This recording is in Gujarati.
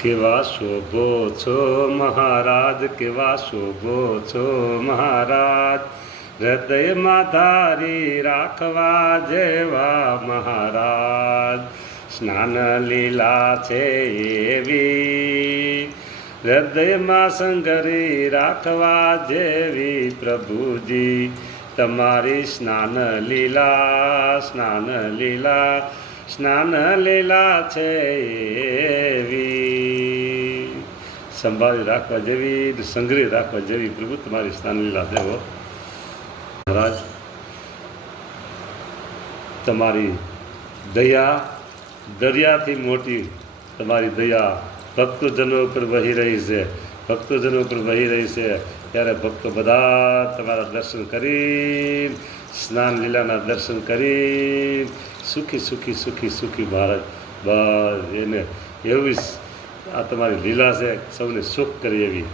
કેવા શોભો છો મહારાજ, કેવા શોભો છો મહારાજ, હૃદયમાં ધારી રાખવા જેવા મહારાજ. સ્નાન લીલા છે એવી, હૃદયમાં સંઘરી રાખવા જેવી પ્રભુજી તમારી સ્નાન લીલા, સ્નાન લીલા, સ્નાન લીલા છે એવી. સંભાળી રાખવા જેવી, સંઘરી રાખવા જેવી પ્રભુ તમારી સ્નાન લીલા દેવો. મહારાજ તમારી દયા દરિયાથી મોટી, તમારી દયા ભક્તજનો ઉપર વહી રહી છે, ભક્તજનો ઉપર વહી રહી છે. ત્યારે ભક્તો બધા તમારા દર્શન કરી, સ્નાન લીલાના દર્શન કરી સુખી સુખી સુખી સુખી મહારાજ બસ એને એવી આ તમારી લીલા છે, સૌને સુખ કરી એવી.